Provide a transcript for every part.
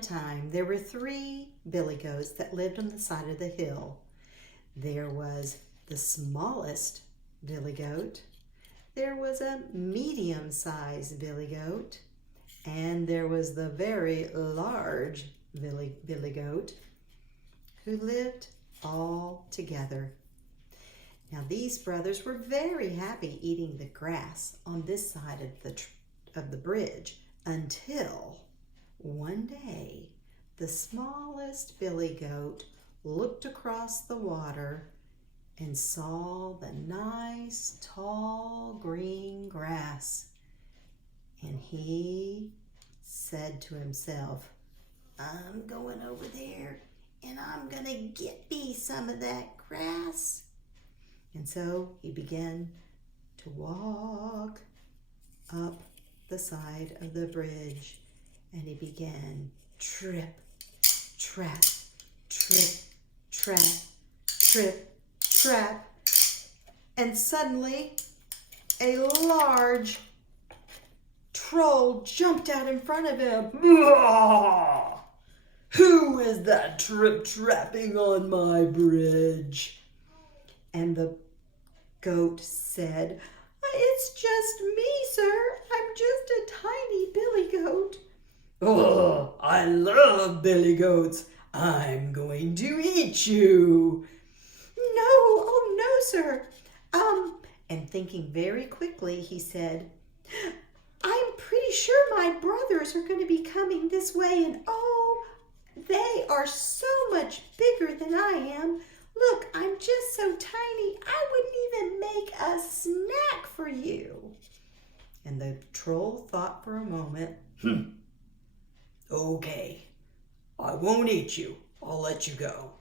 a time, there were 3 billy goats that lived on the side of the hill. There was the smallest billy goat, there was a medium-sized billy goat, and there was the very large billy goat who lived all together. Now these brothers were very happy eating the grass on this side of the bridge until one day the smallest billy goat looked across the water and saw the nice tall green grass, and he said to himself, "I'm going over there and I'm gonna get me some of that grass." And so he began to walk up the side of the bridge, and he began trip, trap, trip, trap, trip, trap. And suddenly a large troll jumped out in front of him. "Who is that trip-trapping on my bridge?" And the goat said, "It's just me, sir. I'm just a tiny billy goat." "Oh, I love billy goats. I'm going to eat you." "No, oh no, sir." And thinking very quickly, he said, "I'm pretty sure my brothers are going to be coming this way, and oh, they are so much bigger than I am. Look, I'm just so tiny, I wouldn't even make a snack for you." And the troll thought for a moment. "Okay, I won't eat you. I'll let you go."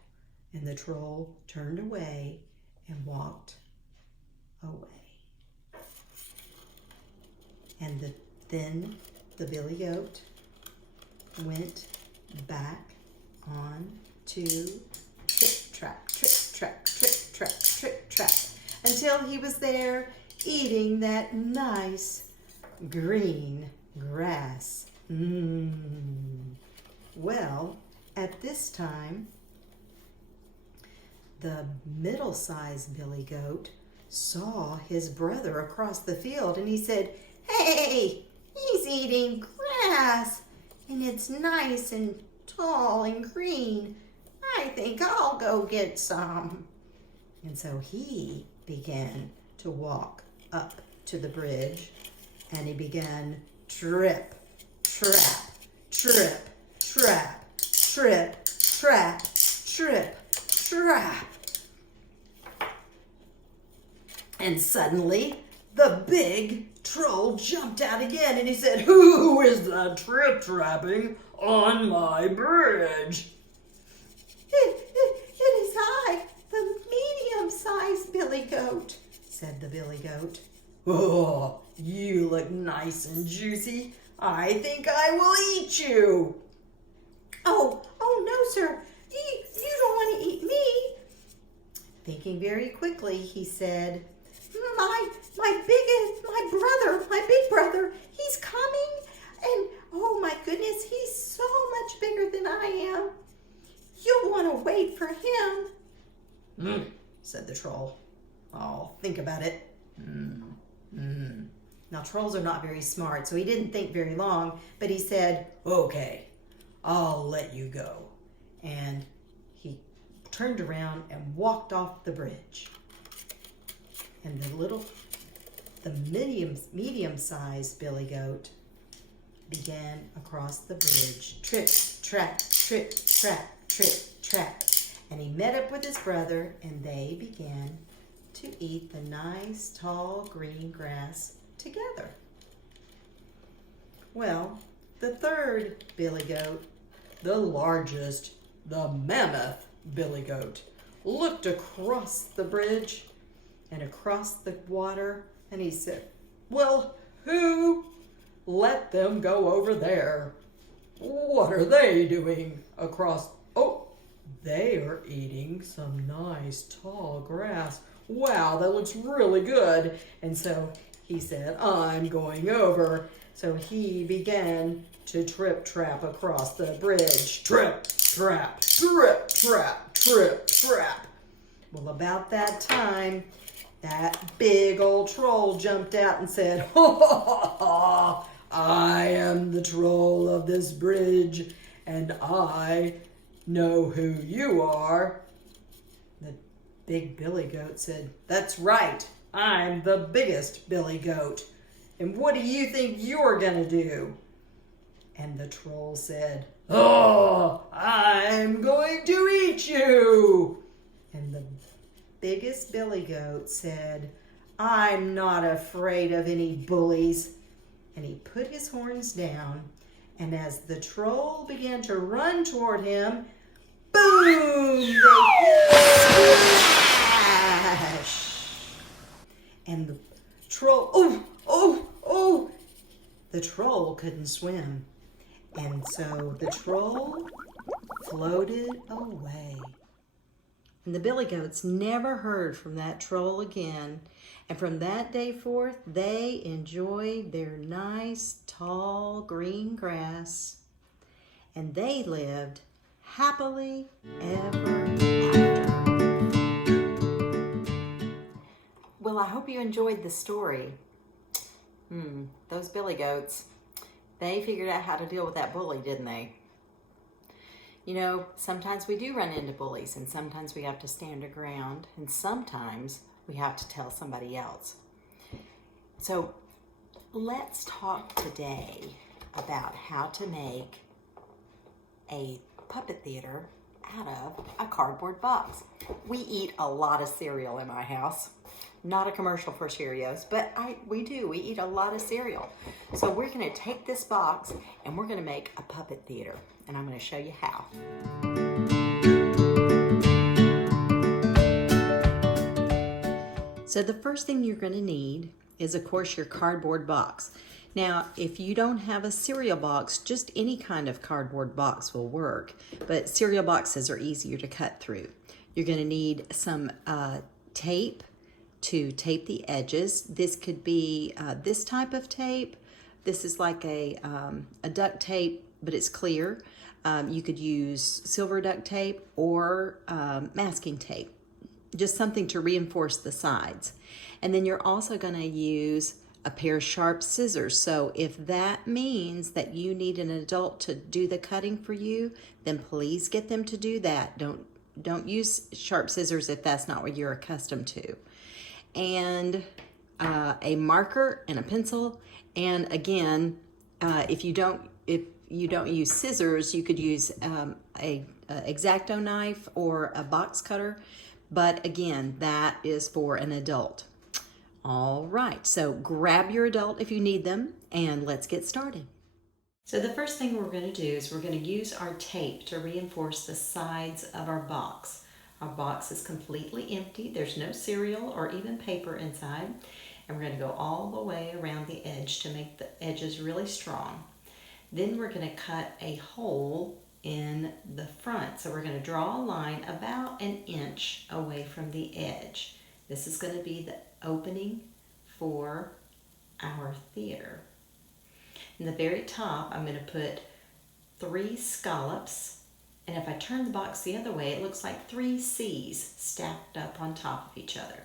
And the troll turned away and walked away. And then the billy goat went back on to trap, until he was there eating that nice green grass. Well, at this time, the middle-sized billy goat saw his brother across the field, and he said, "Hey, he's eating grass, and it's nice and tall and green. I think I'll go get some." And so he began to walk up to the bridge, and he began trip, trap, trip, trap, trip, trap, trip, trap. And suddenly the big troll jumped out again, and he said, "Who is that trip-trapping on my bridge?" It is I, the medium-sized billy goat," said the billy goat. "Oh, you look nice and juicy. I think I will eat you." Oh no, sir. You don't want to eat me." Thinking very quickly, he said, my big brother, he's coming, and oh my goodness, he's so much bigger than I am. You'll want to wait for him." Said the troll. "I'll think about it." Now, trolls are not very smart, so he didn't think very long, but he said, "Okay, I'll let you go." And he turned around and walked off the bridge. And the medium-sized billy goat began across the bridge. Trip, trap, trip, trap, trip, trap. And he met up with his brother, and they began to eat the nice, tall, green grass together. Well, the third billy goat, the largest, the mammoth billy goat, looked across the bridge and across the water, and he said, "Well, who let them go over there? What are they doing across? Oh, they are eating some nice tall grass. Wow, that looks really good." And so he said, "I'm going over." So he began to trip trap across the bridge. Trip, trap, trip, trap, trip, trap. Well, about that time, that big old troll jumped out and said, "Ha ha ha ha! I am the troll of this bridge, and I know who you are." The big billy goat said, "That's right, I'm the biggest billy goat. And what do you think you're gonna do?" And the troll said, "Oh, I'm going to eat you." And the biggest billy goat said, "I'm not afraid of any bullies." And he put his horns down, and as the troll began to run toward him, boom! They splash! And the troll, the troll couldn't swim. And so the troll floated away. And the billy goats never heard from that troll again. And from that day forth, they enjoyed their nice, tall, green grass. And they lived happily ever after. Well, I hope you enjoyed the story. Those billy goats, they figured out how to deal with that bully, didn't they? You know, sometimes we do run into bullies, and sometimes we have to stand our ground, and sometimes we have to tell somebody else. So let's talk today about how to make a puppet theater out of a cardboard box. We eat a lot of cereal in my house. Not a commercial for Cheerios, but we eat a lot of cereal. So we're gonna take this box and we're gonna make a puppet theater, and I'm gonna show you how. So the first thing you're gonna need is, of course, your cardboard box. Now, if you don't have a cereal box, just any kind of cardboard box will work, but cereal boxes are easier to cut through. You're gonna need some tape to tape the edges. This could be this type of tape. This is like a duct tape, but it's clear. You could use silver duct tape or masking tape, just something to reinforce the sides. And then you're also gonna use a pair of sharp scissors. So if that means that you need an adult to do the cutting for you, then please get them to do that. Don't use sharp scissors if that's not what you're accustomed to. And a marker and a pencil. And again, if you don't use scissors, you could use a X-Acto knife or a box cutter. But again, that is for an adult. All right, so grab your adult if you need them, and let's get started. So the first thing we're going to do is we're going to use our tape to reinforce the sides of our box. Our box is completely empty. There's no cereal or even paper inside. And we're going to go all the way around the edge to make the edges really strong. Then we're going to cut a hole in the front. So we're going to draw a line about an inch away from the edge. This is going to be the opening for our theater. In the very top, I'm going to put 3 scallops. And if I turn the box the other way, it looks like 3 C's stacked up on top of each other.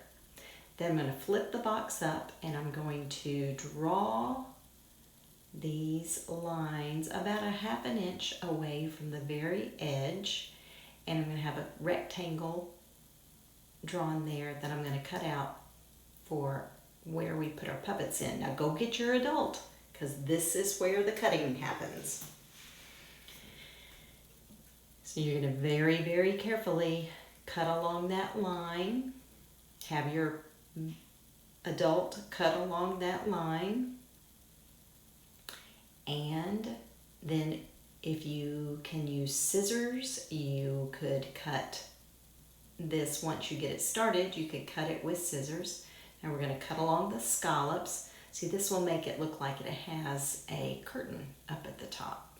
Then I'm going to flip the box up and I'm going to draw these lines about a ½ inch away from the very edge. And I'm going to have a rectangle drawn there that I'm going to cut out for where we put our puppets in. Now go get your adult, because this is where the cutting happens. So you're going to very, very carefully cut along that line. Have your adult cut along that line. And then if you can use scissors, you could cut this. Once you get it started, you could cut it with scissors. And we're going to cut along the scallops. See, this will make it look like it has a curtain up at the top.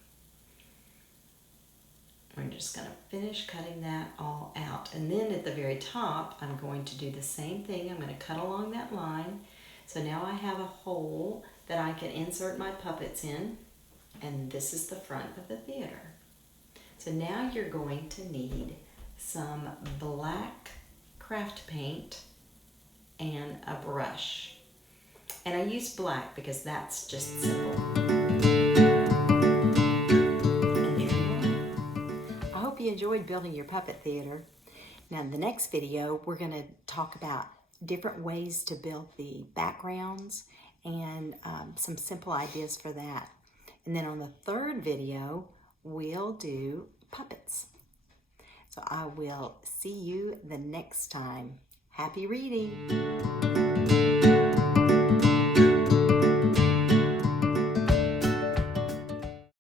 We're just going to finish cutting that all out. And then at the very top, I'm going to do the same thing. I'm going to cut along that line. So now I have a hole that I can insert my puppets in, and this is the front of the theater. So now you're going to need some black craft paint and a brush. And I use black because that's just simple. And there you are. I hope you enjoyed building your puppet theater. Now in the next video, we're going to talk about different ways to build the backgrounds and some simple ideas for that. And then on the third video, we'll do puppets. So I will see you the next time. Happy reading!